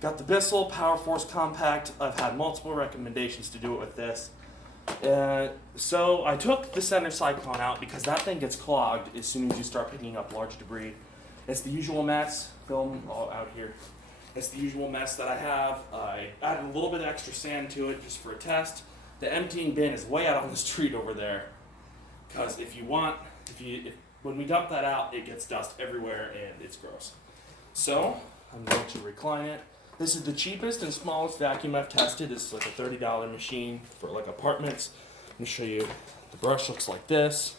Got the Bissell Power Force Compact. I've had multiple recommendations to do it with this. So I took the center cyclone out because that thing gets clogged as soon as you start picking up large debris. It's the usual mess. Film all out here. It's the usual mess that I have. I added a little bit of extra sand to it just for a test. The emptying bin is way out on the street over there. Because when we dump that out, it gets dust everywhere and it's gross. So I'm going to recline it. This is the cheapest and smallest vacuum I've tested. This is like a $30 machine for like apartments. Let me show you. The brush looks like this.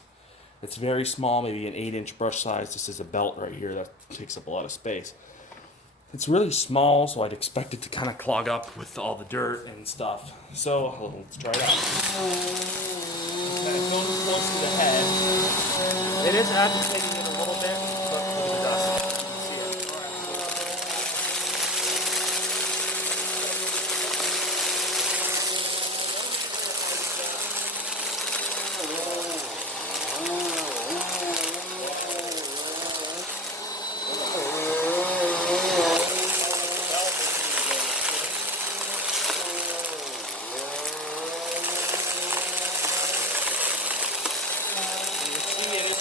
It's very small, maybe an 8-inch brush size. This is a belt right here that takes up a lot of space. It's really small, so I'd expect it to kind of clog up with all the dirt and stuff. So let's try it out. Kind of going close to the head. It is agitating it a little bit, but look at the dust. You can see it.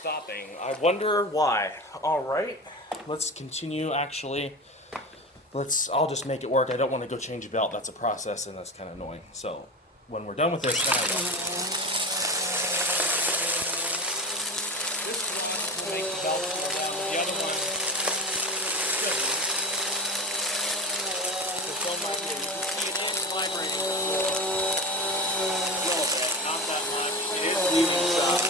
Stopping. I wonder why. All right, let's continue. Actually, I'll just make it work. I don't want to go change a belt. That's a process, and that's kind of annoying. So when we're done with this, then this one make the belt fall down. The other one shouldn't. So much here. You can see it is vibrating a little bit, not that much. It is leaving some.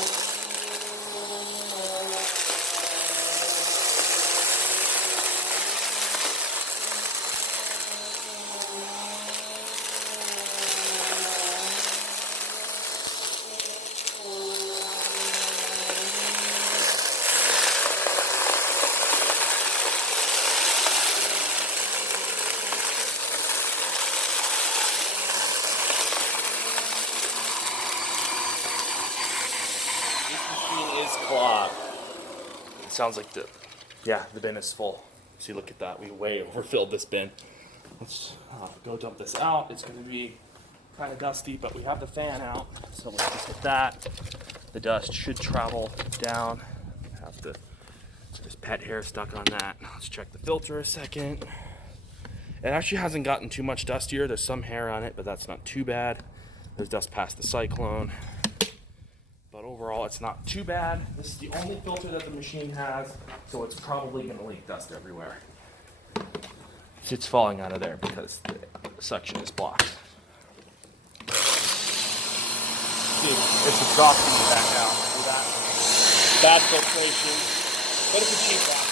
Clog. It sounds like the bin is full. See, look at that. We way overfilled this bin. Let's go dump this out. It's going to be kind of dusty, but we have the fan out, so let's just hit that. The dust should travel down. There's pet hair stuck on that. Let's check the filter a second. It actually hasn't gotten too much dustier. There's some hair on it, but that's not too bad. There's dust past the cyclone. But overall, it's not too bad. This is the only filter that the machine has, so it's probably going to leak dust everywhere. It's falling out of there because the suction is blocked. See, it's exhausting it back out. See that? Bad filtration, but it's a cheap vacuum.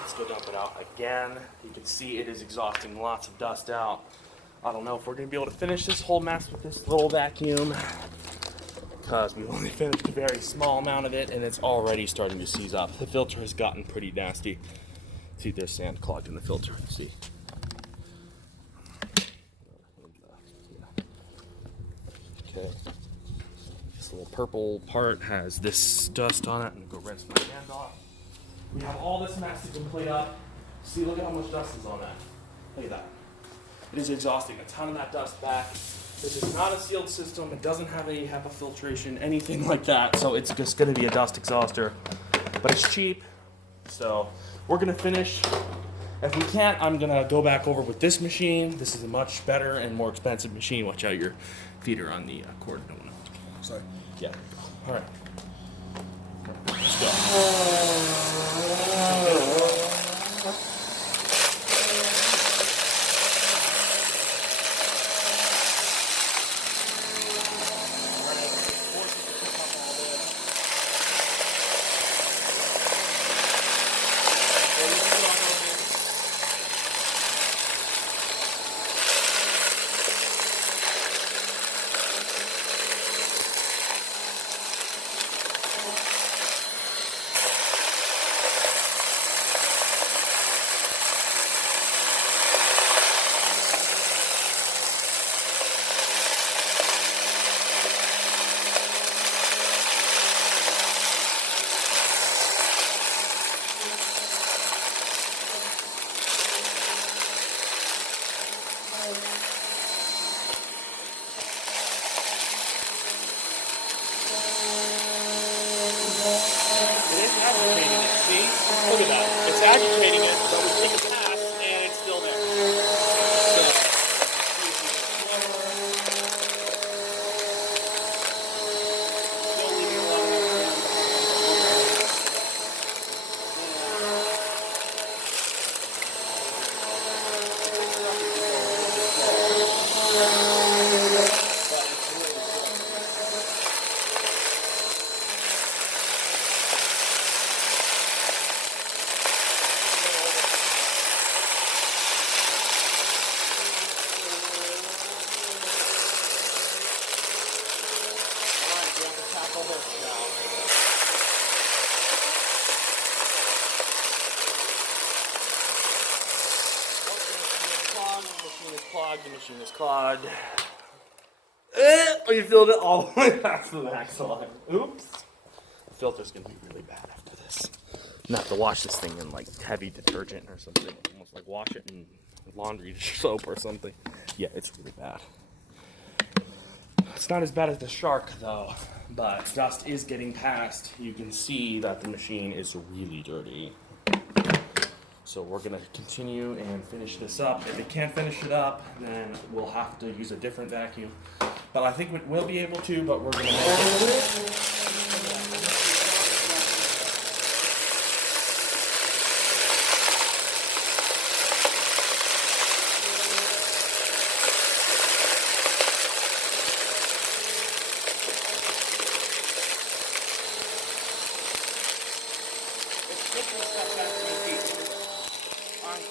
Let's go dump it out again. You can see it is exhausting lots of dust out. I don't know if we're going to be able to finish this whole mess with this little vacuum, because we only finished a very small amount of it and it's already starting to seize up. The filter has gotten pretty nasty. See, there's sand clogged in the filter. See. Okay. This little purple part has this dust on it. I'm gonna go rinse my hand off. We have all this mess to clean up. See, look at how much dust is on that. Look at that. It is exhausting. A ton of that dust back. This is not a sealed system. It doesn't have any HEPA filtration, anything like that. So it's just going to be a dust exhauster. But it's cheap. So we're going to finish. If we can't, I'm going to go back over with this machine. This is a much better and more expensive machine. Watch out, your feet are on the cord. No, no. Sorry. Yeah. All right. Let's go. Look at that. It's agitating it, but we take a pass and it's still there. Still leaving a lot of the machine is clogged. Oh, you filled it all the way back to the max line. Oops. The filter's gonna be really bad after this. I'm gonna have to wash this thing in like heavy detergent or something. Almost like wash it in laundry soap or something. Yeah, it's really bad. It's not as bad as the shark though, but dust is getting past. You can see that the machine is really dirty. So we're gonna continue and finish this up. If we can't finish it up, then we'll have to use a different vacuum. But I think we'll be able to, but we're gonna make it.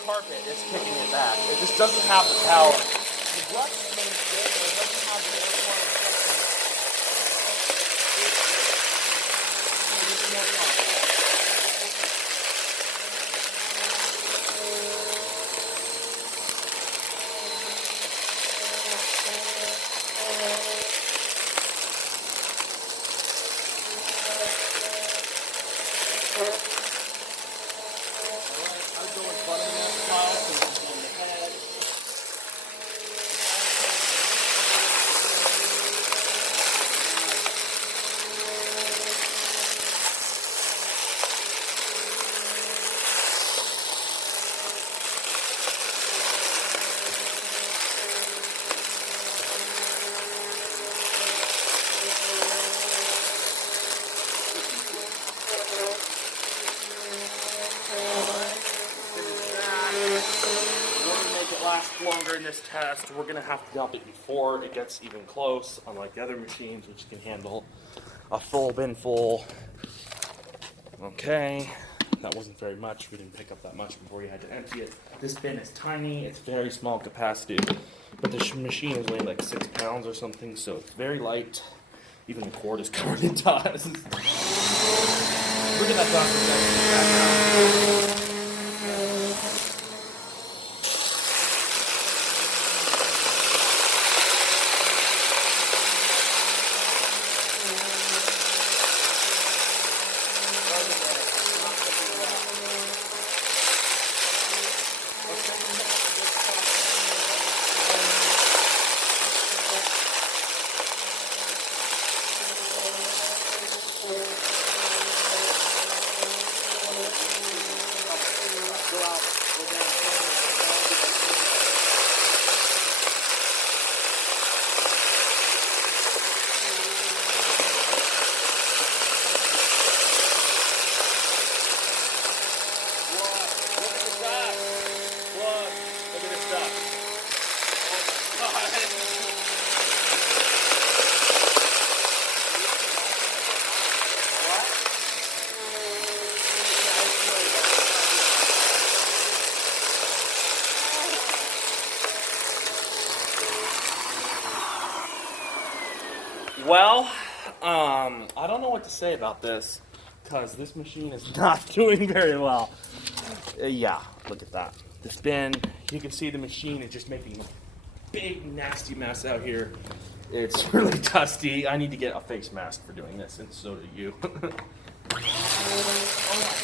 Carpet is kicking it back. It just doesn't have the power. The brush remains good, but it doesn't have the uniform longer in this test. We're gonna have to dump it before it gets even close, unlike the other machines which can handle a full bin full. Okay, That wasn't very much. We didn't pick up that much before you had to empty it. This bin is tiny. It's very small capacity. But the machine is weighing like 6 pounds or something, so it's very light. Even the cord is covered in dust. Look at that dust in the background. Well, I don't know what to say about this, because this machine is not doing very well. Yeah, look at that. The spin, you can see the machine is just making a big, nasty mess out here. It's really dusty. I need to get a face mask for doing this, and so do you. Oh my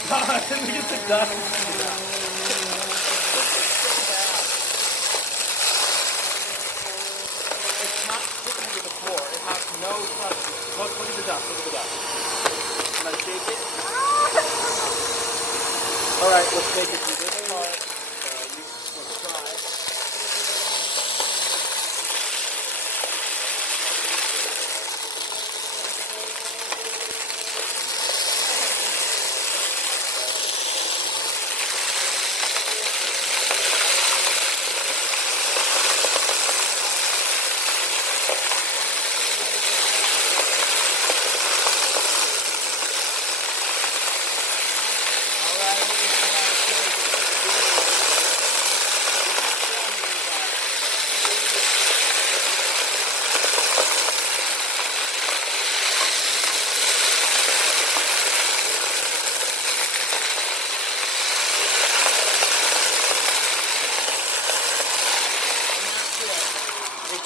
god, look at the dust. No touch. Look at the dust. Look at the dust. Can I shake it? All right, let's take it through this part. Let's try.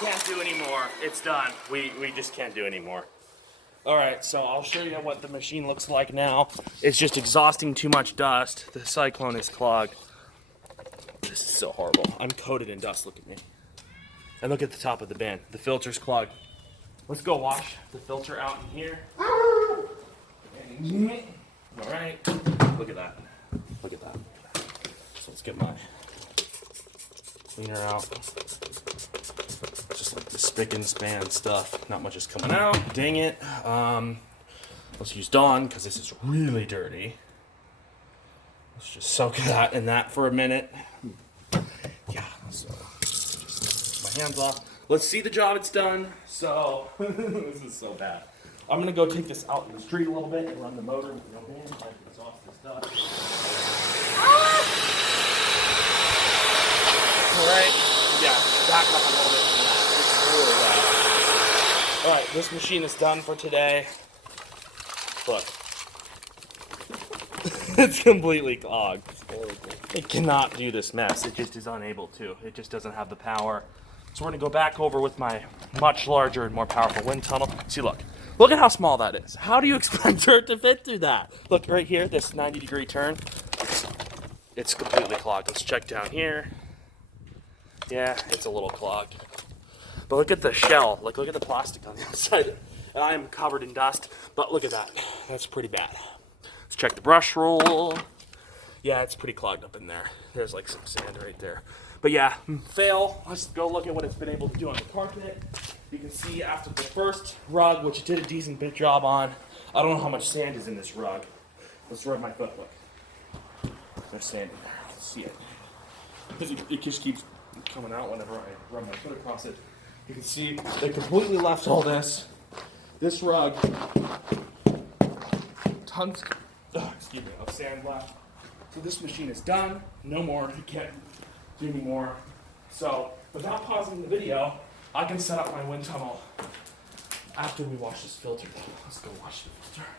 Can't do anymore. It's done. We just can't do anymore. All right, so I'll show you what the machine looks like now. It's just exhausting too much dust. The cyclone is clogged. This is so horrible. I'm coated in dust. Look at me. And look at the top of the bin. The filter's clogged. Let's go wash the filter out in here. All right. Look at that. Look at that. So let's get my cleaner out. Just like the spick and span stuff. Not much is coming out. Dang it. Let's use Dawn because this is really dirty. Let's just soak that in that for a minute. Yeah, so just my hands off. Let's see the job it's done. So, this is so bad. I'm going to go take this out in the street a little bit and run the motor with no hand. I can exhaust this dust. Alright, yeah, back up a little bit from that. It's really bad. Alright, this machine is done for today. Look. It's completely clogged. It cannot do this mess. It just is unable to. It just doesn't have the power. So we're going to go back over with my much larger and more powerful wind tunnel. See, look. Look at how small that is. How do you expect dirt to fit through that? Look right here, this 90-degree turn. It's completely clogged. Let's check down here. Yeah, it's a little clogged. But look at the shell. Look at the plastic on the outside. And I am covered in dust. But look at that. That's pretty bad. Let's check the brush roll. Yeah, it's pretty clogged up in there. There's like some sand right there. But yeah, fail. Let's go look at what it's been able to do on the carpet. You can see after the first rug, which it did a decent bit job on, I don't know how much sand is in this rug. Let's rub my foot. Look. There's sand in there. I can see it. Because it just keeps coming out whenever I rub my foot across it. You can see they completely left all this. This rug, tons, excuse of sand left. So this machine is done. No more. You can't do any more. So without pausing the video, I can set up my wind tunnel after we wash this filter. Let's go wash the filter.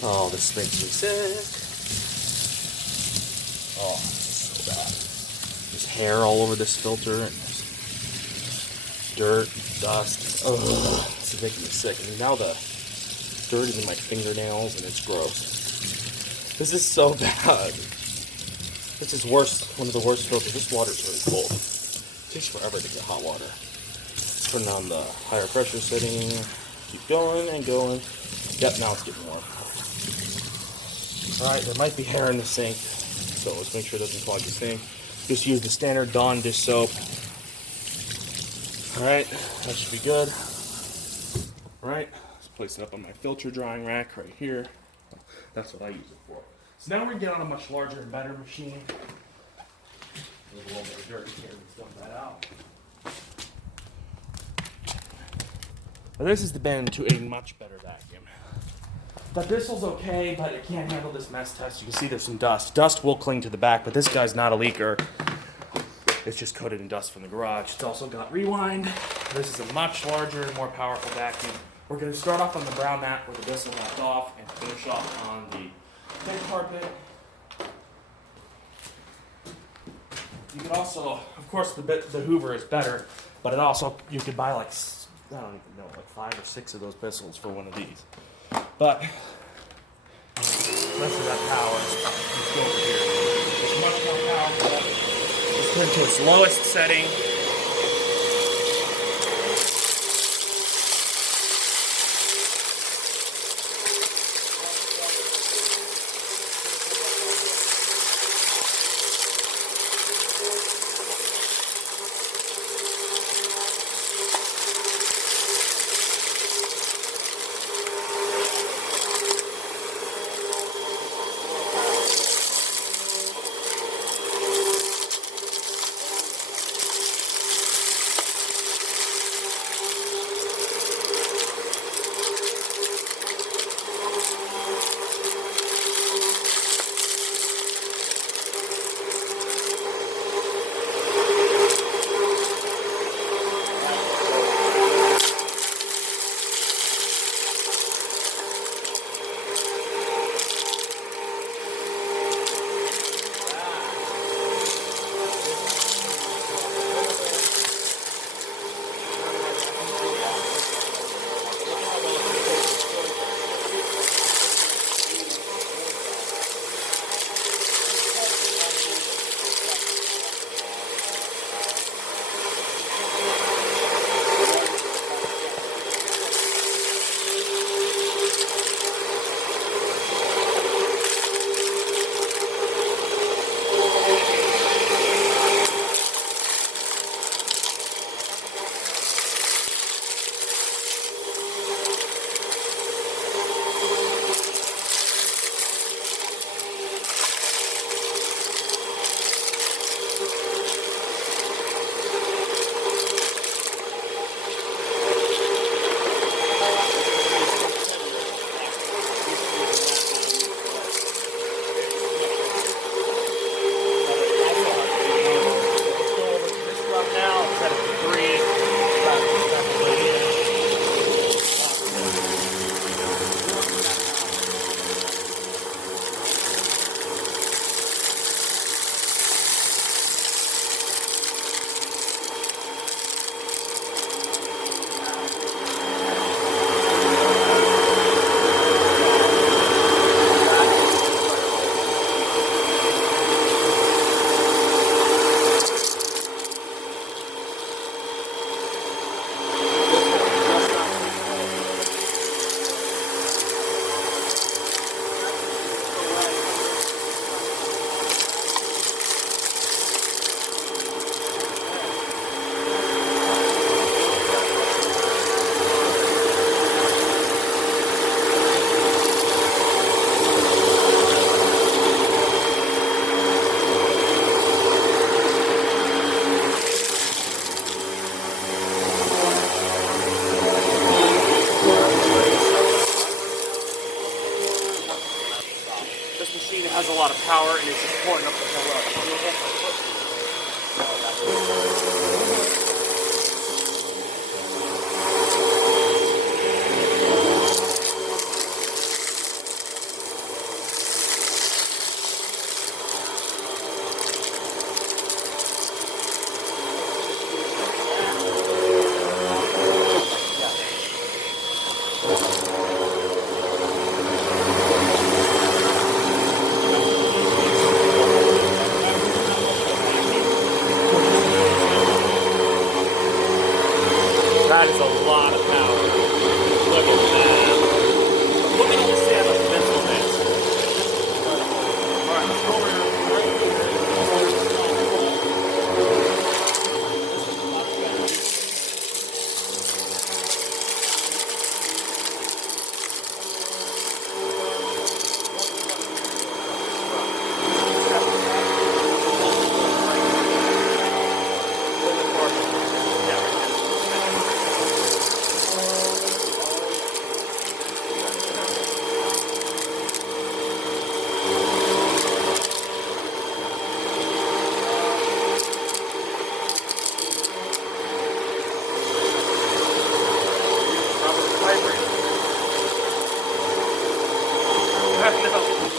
Oh, this makes me sick. Oh, this is so bad. There's hair all over this filter, and there's dirt, dust. Ugh, this is making me sick. And now the dirt is in my fingernails, and it's gross. This is so bad. This is worse. One of the worst filters. This water's really cold. It takes forever to get hot water. Turn on the higher pressure setting. Keep going and going. Yep, now it's getting warm. Alright, there might be hair in the sink, so let's make sure it doesn't clog the sink. Just use the standard Dawn dish soap. Alright, that should be good. Alright, let's place it up on my filter drying rack right here. That's what I use it for. So now we're going to get on a much larger and better machine. There's a little bit of dirt here, let's dump that out. Now this has been to a much better vacuum. The Bissell's okay, but it can't handle this mess test. You can see there's some dust. Dust will cling to the back, but this guy's not a leaker. It's just coated in dust from the garage. It's also got rewind. This is a much larger and more powerful vacuum. We're going to start off on the brown mat where the Bissell left off and finish off on the thick carpet. You can also, of course, the Hoover is better, but it also, you could buy like, I don't even know, like 5 or 6 of those Bissells for one of these. But rest of that power is go over here. It's much more powerful. Let's turn to its lowest setting. machine has a lot of power and it's just pouring up the whole road. I'm gonna hit my foot. That is a lot of power. Look at that. Look at all the sand on the Bissell bits. Alright, let's go over here.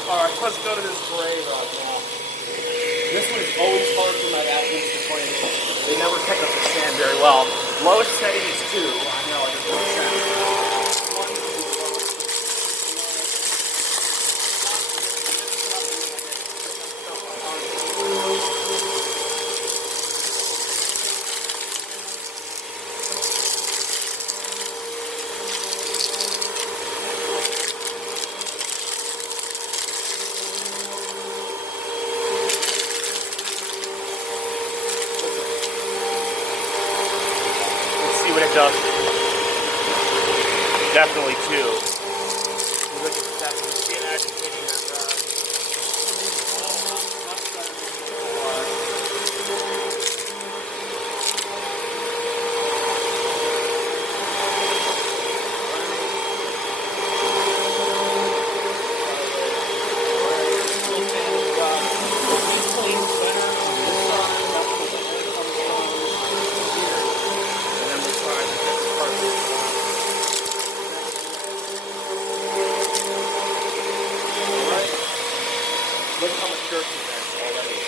Alright, let's go to this gray rod now. This one is always hard for my athletes to clean. They never pick up the sand very well. Lowest setting is 2. I know, I just want what it does. Definitely 2. Look at that. You see it agitating that rod. Look how much dirt is there already.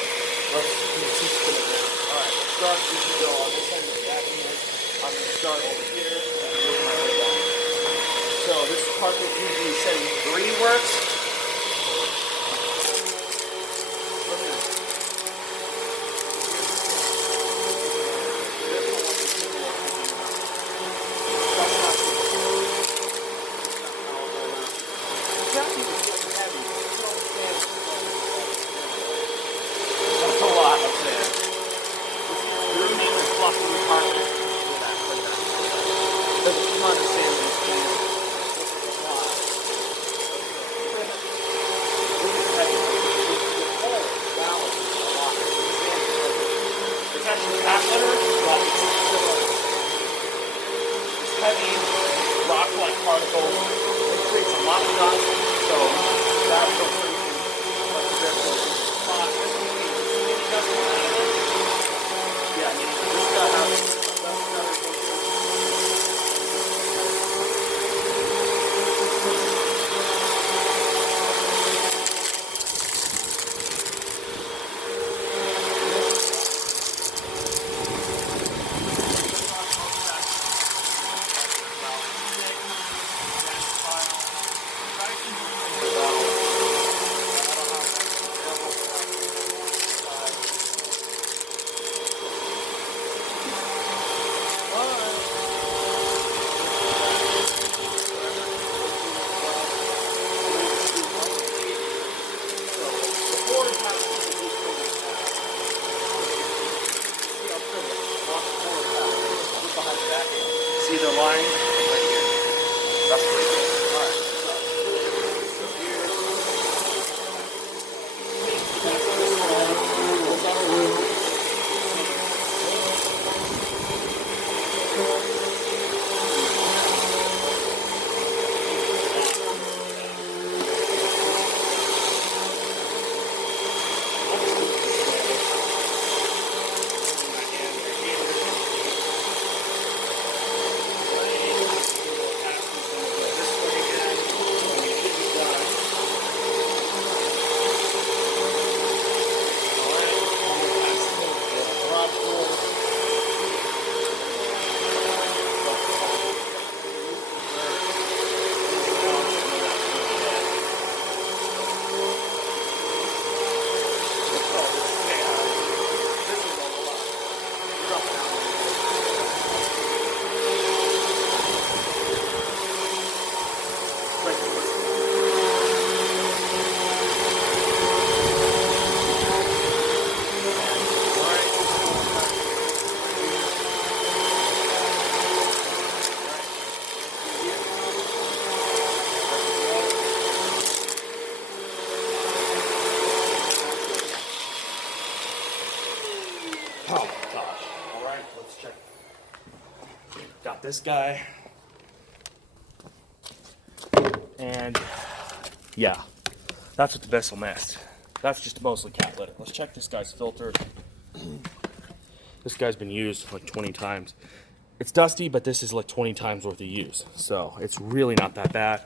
Let's keep spinning around. Alright, let's start. We should go on this end of the back end. I'm going to start over here and move my way down. So this carpet usually setting 3 works. There's a ton of sand in this can. this guy. And yeah, that's what the Bissell missed. That's just mostly cat litter. Let's check this guy's filter. This guy's been used like 20 times. It's dusty, but this is like 20 times worth of use. So it's really not that bad.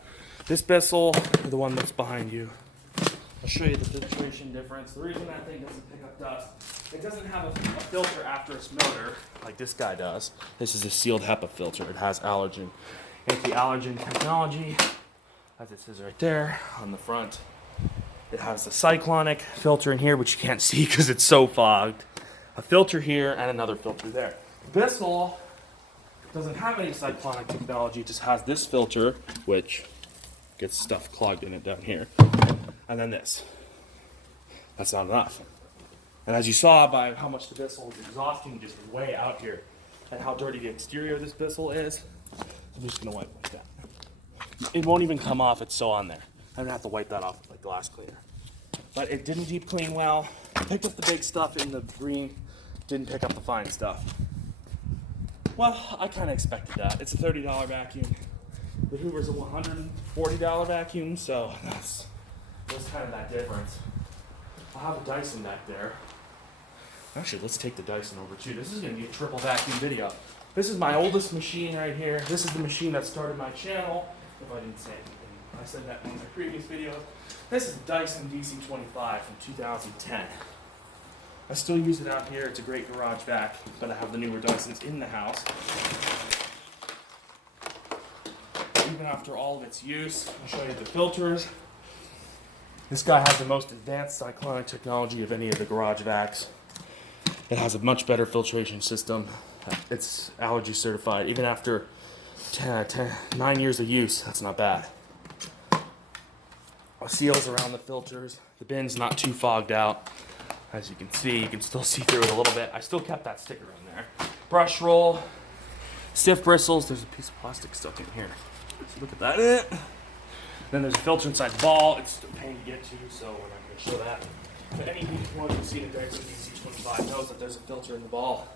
This Bissell, the one that's behind you, I'll show you the filtration difference. The reason that thing doesn't pick up dust, it doesn't have a filter after its motor like this guy does. This is a sealed HEPA filter. It has allergen, anti-allergen technology, as it says right there on the front. It has a cyclonic filter in here, which you can't see because it's so fogged. A filter here and another filter there. Bissell doesn't have any cyclonic technology. It just has this filter, which gets stuff clogged in it down here. And then this. That's not enough. And as you saw by how much the Bissell is exhausting just way out here and how dirty the exterior of this Bissell is, I'm just going to wipe like that. It won't even come off. It's so on there. I'm going to have to wipe that off with my glass cleaner. But it didn't deep clean well. Picked up the big stuff in the green. Didn't pick up the fine stuff. Well, I kind of expected that. It's a $30 vacuum. The Hoover's a $140 vacuum, so that's kind of that difference. I'll have a Dyson back there. Actually, let's take the Dyson over too. This is going to be a triple vacuum video. This is my oldest machine right here. This is the machine that started my channel, if I didn't say anything. I said that in one of my previous videos. This is a Dyson DC25 from 2010. I still use it out here. It's a great garage vac, but I have the newer Dysons in the house. Even after all of its use, I'll show you the filters. This guy has the most advanced cyclonic technology of any of the garage vacs. It has a much better filtration system. It's allergy certified. Even after 9 years of use, that's not bad. Seals around the filters. The bin's not too fogged out. As you can see, you can still see through it a little bit. I still kept that sticker in there. Brush roll, stiff bristles. There's a piece of plastic stuck in here. So look at that. Then there's a filter inside the ball. It's a pain to get to, so we're not going to show that. But anybody who wants to see the Dyson DC25 knows that there's a filter in the ball.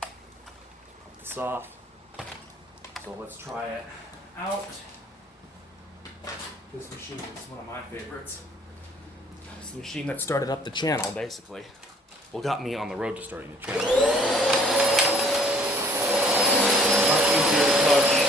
Pop this off. So let's try it out. This machine is one of my favorites. It's the machine that started up the channel, basically. Well, got me on the road to starting the channel. Much easier to touch.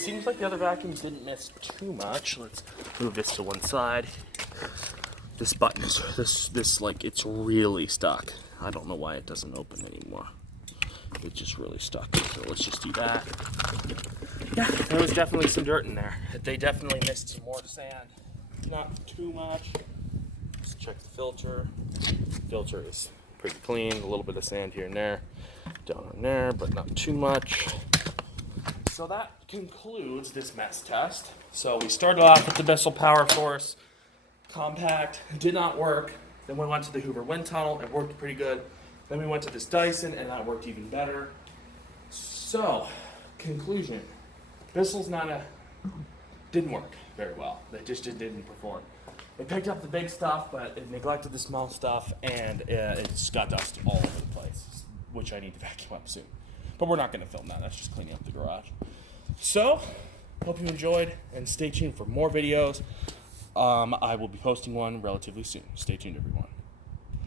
seems like the other vacuums didn't miss too much. Let's move this to one side. This button is, this like, it's really stuck. I don't know why it doesn't open anymore. It's just really stuck. So let's just do that. Yeah, there was definitely some dirt in there. They definitely missed some more sand. Not too much. Let's check the filter. Filter is pretty clean. A little bit of sand here and there. Down on there, but not too much. So that concludes this mess test. So we started off with the Bissell Power Force Compact. It did not work. Then we went to the Hoover wind tunnel. It worked pretty good. Then we went to this Dyson, and that worked even better. So, conclusion. Bissell's didn't work very well. They just didn't perform. It picked up the big stuff, but it neglected the small stuff, and it's got dust all over the place, which I need to vacuum up soon. But we're not going to film that. That's just cleaning up the garage. So, hope you enjoyed, and stay tuned for more videos. I will be posting one relatively soon. Stay tuned, everyone.